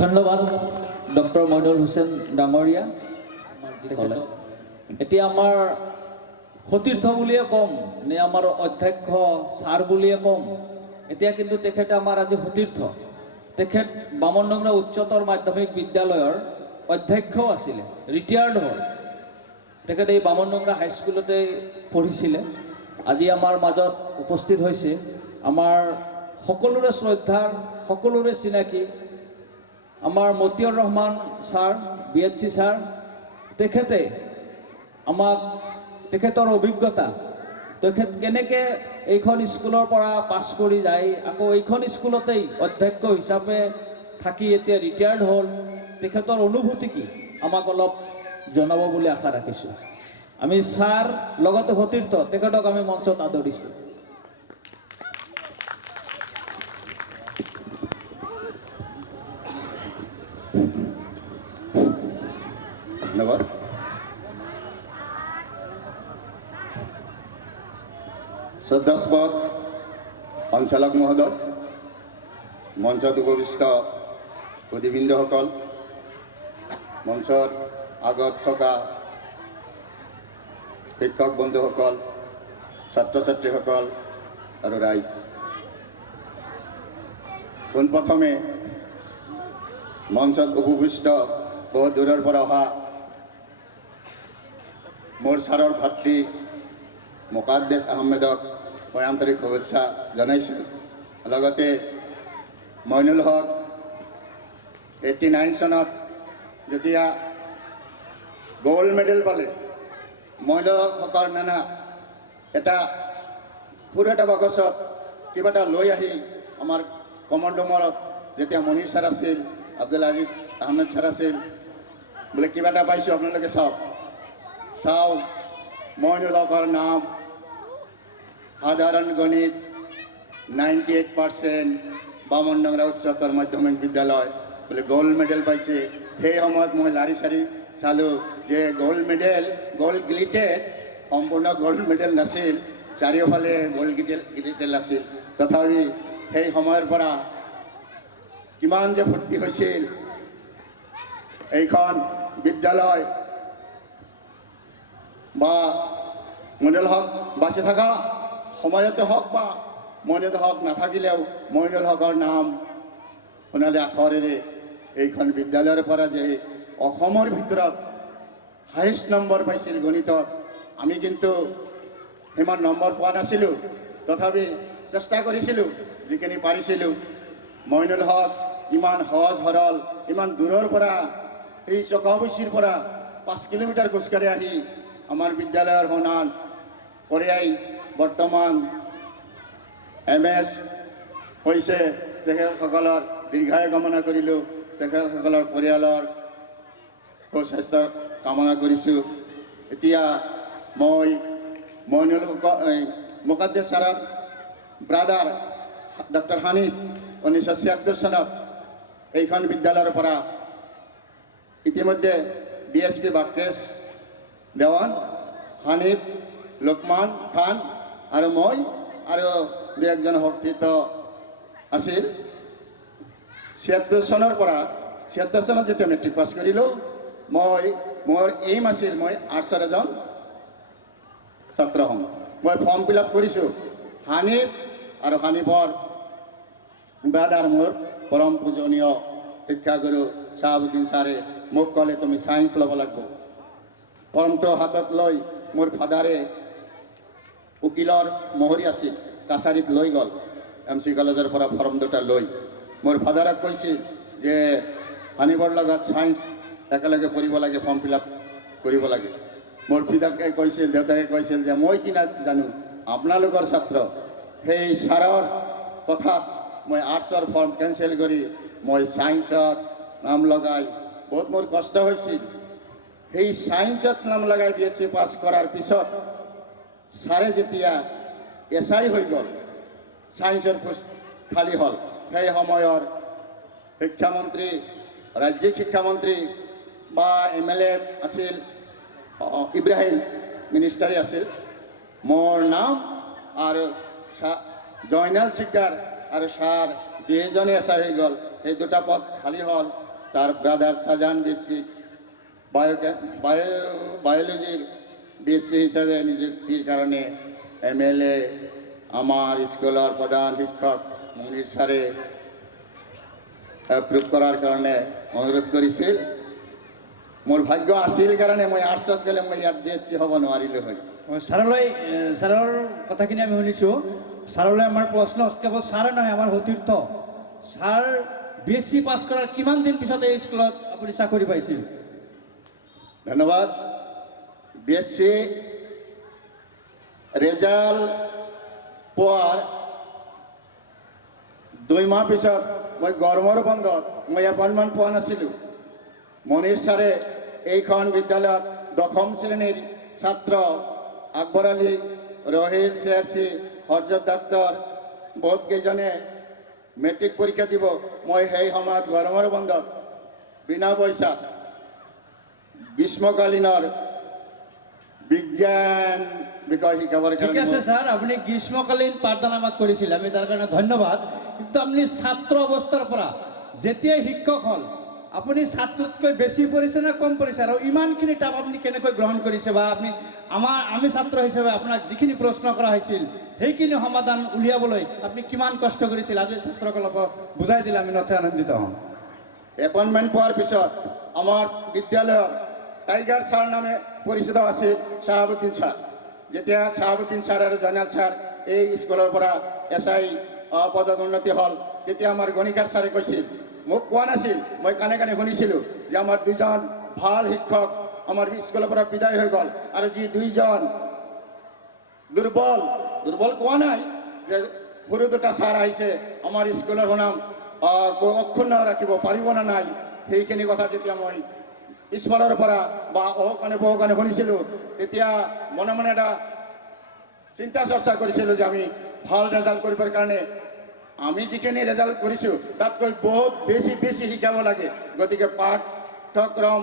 ধন্যবাদ ডক্টৰ মইনুল হুছেইন ডাঙৰীয়া। এতিয়া আমাৰ সতীৰ্থ বুলিয়ে ক'ম নে আমাৰ অধ্যক্ষ ছাৰ বুলিয়ে ক'ম? এতিয়া কিন্তু তেখেতে আমাৰ আজি সতীৰ্থ। তেখেত বামনডংৰা উচ্চতৰ মাধ্যমিক বিদ্যালয়ৰ অধ্যক্ষও আছিলে, ৰিটায়াৰ্ড হ'ল। তেখেতে এই বামনডংৰা হাইস্কুলতে পঢ়িছিলে। আজি আমাৰ মাজত উপস্থিত হৈছে আমাৰ সকলোৰে শ্ৰদ্ধাৰ, সকলোৰে চিনাকি আমাৰ Motiur Rahman sir, BHC sir. তেখেতে আমাক তেখেতৰ অভিজ্ঞতা, তেখেত কেনেকৈ এইখন স্কুলৰ পৰা পাছ কৰি যায় আকৌ এইখন স্কুলতেই অধ্যক্ষ হিচাপে থাকি এতিয়া ৰিটায়াৰ্ড হ'ল, তেখেতৰ অনুভূতি কি আমাক অলপ জনাব বুলি আশা ৰাখিছোঁ। আমি ছাৰ লগতে সতীৰ্থ তেখেতক আমি মঞ্চত আদৰিছোঁ। ধন্যবাদ। শ্ৰদ্ধাস্পদ সঞ্চালক মহোদয়, মঞ্চত উপবিষ্ট সুধীবৃন্দসকল, মঞ্চৰ আগত থকা শিক্ষক বন্ধুসকল, ছাত্ৰ ছাত্ৰীসকল আৰু ৰাইজ, পোনপ্ৰথমে মঞ্চত উপবিষ্ট বহু দূৰৰ পৰা অহা মোৰ ছাৰৰ ভাতৃ মুকাদ্দেছ আহমেদক মই আন্তৰিক শুভেচ্ছা জনাইছোঁ। লগতে মইনুল হক 89 চনত যেতিয়া গোল্ড মেডেল পালে, মইনুল হকৰ নানা এটা সৰু এটা বাকচত কিবা এটা লৈ আহি আমাৰ কমণ্ডমৰত যেতিয়া মনিৰ ছাৰ আছিল, আব্দুল আজিজ আহমেদ ছাৰ আছিল, বোলে কিবা এটা পাইছোঁ আপোনালোকে চাওক মইনুল হকৰ নাম, সাধাৰণ গণিত 98%, বামনডংৰা উচ্চতৰ মাধ্যমিক বিদ্যালয়, বোলে গ'ল্ড মেডেল পাইছে। সেই সময়ত মই লাৰি চাৰি চালোঁ যে গ'ল্ড মেডেল, গ'ল্ড গ্লিটেড, সম্পূৰ্ণ গ'ল্ড মেডেল নাছিল, চাৰিওফালে গ'ল্ড গ্লিটেড আছিল। তথাপি সেই সময়ৰ পৰা কিমান যে ফূৰ্তি হৈছিল। এইখন বিদ্যালয় বা মইনুল হক বাচি থকা সময়তে হওক বা মইনুল হক নাথাকিলেও মইনুল হকৰ নাম সোণালী আখৰেৰে এইখন বিদ্যালয়ৰ পৰা যে অসমৰ ভিতৰত হায়েষ্ট নম্বৰ পাইছিল গণিতত, আমি কিন্তু সিমান নম্বৰ পোৱা নাছিলোঁ। তথাপি চেষ্টা কৰিছিলোঁ যিখিনি পাৰিছিলোঁ। মইনুল হক ইমান সহজ সৰল, ইমান দূৰৰ পৰা এই চকাবৈচিৰ পৰা 5 কিলোমিটাৰ খোজকাঢ়ি আহি আমাৰ বিদ্যালয়ৰ সন্মান কঢ়িয়াই বৰ্তমান MS হৈছে। তেখেতসকলৰ দীৰ্ঘায়ু কামনা কৰিলোঁ, তেখেতসকলৰ পৰিয়ালৰ সুস্বাস্থ্য কামনা কৰিছোঁ। এতিয়া মই মইনুল মুকাদ্দেছ ছাৰৰ ব্ৰাদাৰ ডক্টৰ হানিফ 1976 চনত এইখন বিদ্যালয়ৰ পৰা ইতিমধ্যে BSP বাক্কেশ দেৱান, হানিফ, লোকমান খান আৰু মই আৰু 2-1জন সতীৰ্থ আছিল। 76 চনৰ পৰা 76 চনত যেতিয়া মেট্ৰিক পাছ কৰিলোঁ, মোৰ এইম আছিল মই আৰ্টছৰ এজন ছাত্ৰ হ'ম। মই ফৰ্ম ফিল আপ কৰিছোঁ। হানিফ আৰু হানিফৰ ব্ৰাদাৰ মোৰ পৰম পূজনীয় শিক্ষাগুৰু শ্বাহাবুদ্দিন ছাৰে মোক ক'লে তুমি ছায়েন্স ল'ব লাগিব। ফৰ্মটো হাতত লৈ মোৰ ফাদাৰে উকিলৰ মহৰী আছিল, কাছাৰীত লৈ গ'ল MC কলেজৰ পৰা ফৰ্ম দুটা লৈ। মোৰ ফাদাৰক কৈছিল যে হানিফৰ লগত ছায়েন্স একেলগে পঢ়িব লাগে, ফৰ্ম ফিল আপ কৰিব লাগে। মোৰ পিতাকে কৈছিল, দেউতাকে কৈছিল যে মই কি জানো, আপোনালোকৰ ছাত্ৰ। সেই ছাৰৰ কথাত মই আৰ্টছৰ ফৰ্ম কেঞ্চেল কৰি মই ছায়েন্সত নাম লগাই বহুত মোৰ কষ্ট হৈছিল। সেই ছায়েন্সত নাম লগাই BSc পাছ কৰাৰ পিছত ছাৰে যেতিয়া SI হৈ গ'ল, ছায়েন্সৰ পোষ্ট খালী হ'ল। সেই সময়ৰ শিক্ষামন্ত্ৰী, ৰাজ্যিক শিক্ষামন্ত্ৰী বা MLA আছিল ইব্ৰাহিম মিনিষ্টাৰী আছিল। মোৰ নাম আৰু জয়নাল শিকদাৰ আৰু ছাৰ দুয়োজনে SI হৈ গ'ল। এই দুটা পদ খালি হল তার ব্রাদার শাহজাহান বিএসসি বায়োলজির বিএসসি হিসাবে নিযুক্তির কারণে এমএলএ আমার স্কুলের প্রধান শিক্ষক মনির স্যারে এপ্রুভ করার কারণে অনুরোধ কৰিছিল মোৰ ভাগ্য আছিল কাৰণে মই আৰ্টছত গ'লে মই ইয়াত বিএসসি হ'ব নোৱাৰিলোঁ হয় ছাৰৰ কথাখিনি আমি শুনিছোঁ ছাৰলৈ আমাৰ প্ৰশ্ন কেৱল ছাৰে নহয় আমাৰ সতীৰ্থ ছাৰ বিএসসি পাছ কৰাৰ কিমান দিন পিছত এই স্কুলত আপুনি চাকৰি পাইছিল ধন্যবাদ বিএসসি ৰেজাল্ট পোৱাৰ 2 মাহ পিছত মই গৰমৰ বন্ধত মই এপইণ্টমেণ্ট পোৱা নাছিলোঁ মনিৰ ছাৰে এইখন বিদ্যালয়ত 10ম শ্ৰেণীৰ ছাত্ৰ আকবৰ আলী ৰহিল CRC হৰজত ডাক্তৰ বহুত কেইজনে মেট্ৰিক পৰীক্ষা দিব মই সেই সময়ত গৰমৰ বন্ধত বিনা পইচাত গ্ৰীষ্মকালীনৰ বিজ্ঞান বিষয় শিকাবৰ ঠিক কাৰণে আছে স্যাৰ আপনি গ্ৰীষ্মকালীন পাঠদান আমাক কৰেছিল আমি তাৰ কাৰণে ধন্যবাদ কিন্তু আপনি ছাত্ৰ অবস্থাৰ পৰা যেতিয়াই শিক্ষক হল আপুনি ছাত্ৰতকৈ বেছি পঢ়িছে না কম পঢ়িছে আৰু ইমানখিনি টাপ আপুনি কেনেকৈ গ্ৰহণ কৰিছে বা আপুনি আমি ছাত্ৰ হিচাপে আপোনাক যিখিনি প্ৰশ্ন কৰা হৈছিল সেইখিনি সমাধান উলিয়াবলৈ আপুনি কিমান কষ্ট কৰিছিল আজি ছাত্ৰসকলক বুজাই দিলে আমি নথৈ আনন্দিত হ'ম এপইণ্টমেণ্ট পোৱাৰ পিছত আমাৰ বিদ্যালয়ৰ টাইগাৰ ছাৰ নামে পৰিচিত আছিল শাহাবুদ্দিন ছাৰ যেতিয়া শাহাবুদ্দিন ছাৰ আৰু জয়নাল ছাৰ এই স্কুলৰ পৰা SI পদত উন্নতি হ'ল তেতিয়া আমাৰ গণিকাৰ ছাৰে কৈছিল মোক কোৱা নাছিল মই কাণে কাণে শুনিছিলোঁ যে আমাৰ দুজন ভাল শিক্ষক আমাৰ স্কুলৰ পৰা বিদায় হৈ গ'ল আৰু যি দুইজন দুৰ্বল কোৱা নাই যে সৰু দুটা ছাৰ আহিছে আমাৰ স্কুলৰ সুনাম অক্ষুণ্ণ ৰাখিব পাৰিব নে নাই সেইখিনি কথা যেতিয়া মই ঈশ্বৰৰ পৰা বা বহুকানে শুনিছিলোঁ তেতিয়া মনে মনে এটা চিন্তা চৰ্চা কৰিছিলোঁ যে আমি ভাল ৰেজাল্ট কৰিবৰ কাৰণে আমি যিখিনি ৰেজাল্ট কৰিছোঁ তাতকৈ বহুত বেছি শিকাব লাগে গতিকে পাঠ্যক্ৰম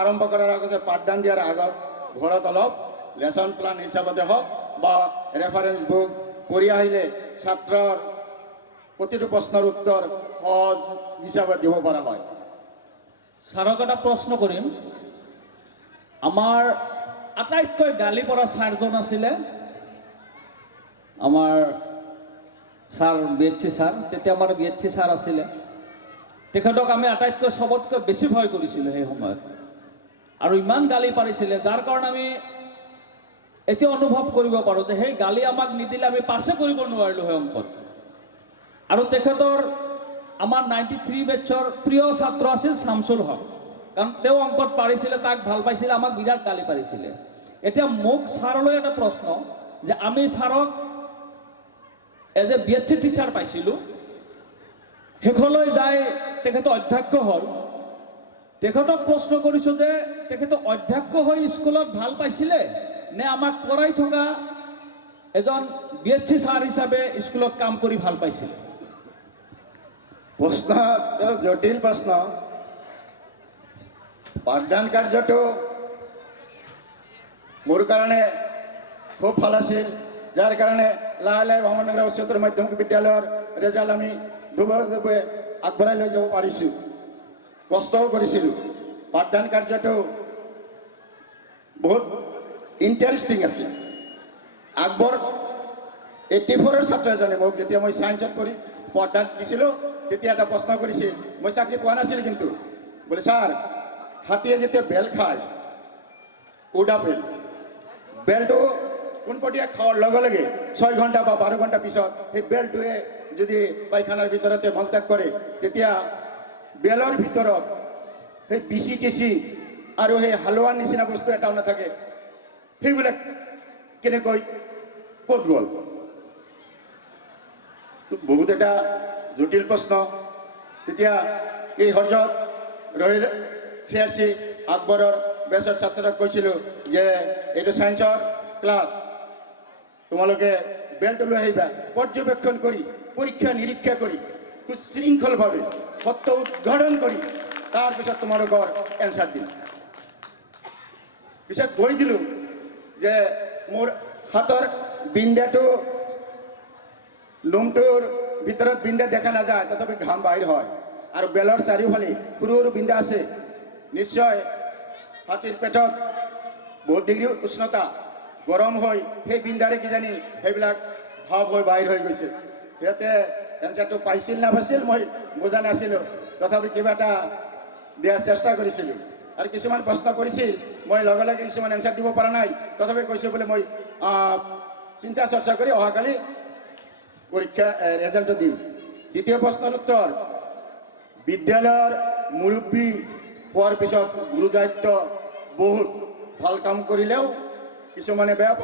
আৰম্ভ কৰাৰ আগতে পাঠদান দিয়াৰ আগত ঘৰত অলপ লেসন প্লান হিচাপতে হওক বা ৰেফাৰেন্স বুক পঢ়ি আহিলে ছাত্ৰৰ প্ৰতিটো প্ৰশ্নৰ উত্তৰ সহজ হিচাপে দিব পৰা হয় ছাৰক এটা প্ৰশ্ন কৰিম আমাৰ আটাইতকৈ গালি পৰা ছাৰজন আছিলে আমাৰ ছাৰ বিএসসি ছাৰ তেতিয়া আমাৰ বিএসসি ছাৰ আছিলে তেখেতক আমি আটাইতকৈ সবতকৈ বেছি ভয় কৰিছিলোঁ সেই সময়ত আৰু ইমান গালি পাৰিছিলে যাৰ কাৰণে আমি এতিয়া অনুভৱ কৰিব পাৰোঁ যে সেই গালি আমাক নিদিলে আমি পাছে কৰিব নোৱাৰিলোঁ হয় অংকত আৰু তেখেতৰ আমাৰ 93 বেটছৰ প্ৰিয় ছাত্ৰ আছিল শামছুল হক কাৰণ তেওঁ অংকত পাৰিছিলে তাক ভাল পাইছিলে আমাক বিৰাট গালি পাৰিছিলে এতিয়া মোক ছাৰলৈ এটা প্ৰশ্ন যে আমি ছাৰক এজ এ বিএসসি টিচাৰ পাইছিলোঁ শেষলৈ যাই তেখেত অধ্যক্ষ হ'ল তেখেতক প্ৰশ্ন কৰিছোঁ যে তেখেত অধ্যক্ষ হৈ স্কুলত ভাল পাইছিলে নে আমাক পঢ়াই থকা এজন বিএসসি ছাৰ হিচাপে স্কুলত কাম কৰি ভাল পাইছিলে প্ৰশ্ন জটিল প্ৰশ্ন পাঠদান কাৰ্যটো মোৰ কাৰণে খুব ভাল আছিল যাৰ কাৰণে লাহে লাহে ভামনগৰ উচ্চতৰ মাধ্যমিক বিদ্যালয়ৰ ৰেজাল্ট আমি দুবে আগবঢ়াই লৈ যাব পাৰিছোঁ কষ্টও কৰিছিলোঁ পাঠদান কাৰ্যটো বহুত ইণ্টাৰেষ্টিং আছিল আকবৰ 84ৰ ছাত্ৰ এজনে মোক যেতিয়া মই ছায়েন্সত পঢ়ি পাঠদান দিছিলোঁ তেতিয়া এটা প্ৰশ্ন কৰিছিল মই চাকৰি পোৱা নাছিলোঁ কিন্তু বোলে ছাৰ হাতীয়ে যেতিয়া বেল খায় উডা বেলটো পোনপটীয়া খোৱাৰ লগে লগে 6 ঘণ্টা বা 12 ঘণ্টা পিছত সেই বেলটোৱে যদি পায়খানাৰ ভিতৰতে মলত্যাগ কৰে তেতিয়া বেলৰ ভিতৰত সেই বিচি টিচি আৰু সেই হালোৱাৰ নিচিনা বস্তু এটাও নাথাকে সেইবিলাক কেনেকৈ ক'ত গ'ল বহুত এটা জটিল প্ৰশ্ন তেতিয়া এই হৰজত ৰহিল CRC আকবৰৰ বেচৰ ছাত্ৰক কৈছিলোঁ যে এইটো ছায়েন্সৰ ক্লাছ তোমালোকে বেলটো লৈ আহিবা পৰ্যবেক্ষণ কৰি পৰীক্ষা নিৰীক্ষা কৰি সুশৃংখলভাৱে সত্য উদ্ঘাটন কৰি তাৰপিছত তোমালোকৰ এনচাৰ দিম পিছত কৈ দিলোঁ যে মোৰ হাতৰ বিন্দাটো নোমটোৰ ভিতৰত বিন্দা দেখা নাযায় তথাপি ঘাম বাহিৰ হয় আৰু বেলৰ চাৰিওফালে সৰু সৰু বিন্দা আছে। নিশ্চয় হাতীৰ পেটত বহুত ডিগ্ৰী উষ্ণতা গৰম হৈ সেই বিন্দাৰে কিজানি সেইবিলাক ভাৱ হৈ বাহিৰ হৈ গৈছে। সিহঁতে এনচাৰটো পাইছিল নাপাইছিল মই বুজা নাছিলোঁ, তথাপি কিবা এটা দিয়াৰ চেষ্টা কৰিছিলোঁ। আৰু কিছুমান প্ৰশ্ন কৰিছিল, মই লগে লগে কিছুমান এনচাৰ দিব পৰা নাই, তথাপি কৈছোঁ বোলে মই চিন্তা চৰ্চা কৰি অহাকালি পৰীক্ষা ৰেজাল্টটো দিম। দ্বিতীয় প্ৰশ্নৰ উত্তৰ, বিদ্যালয়ৰ মুৰব্বী হোৱাৰ পিছত গুৰু দায়িত্ব বহুত ভাল কাম কৰিলেও কিছুমানে বেয়া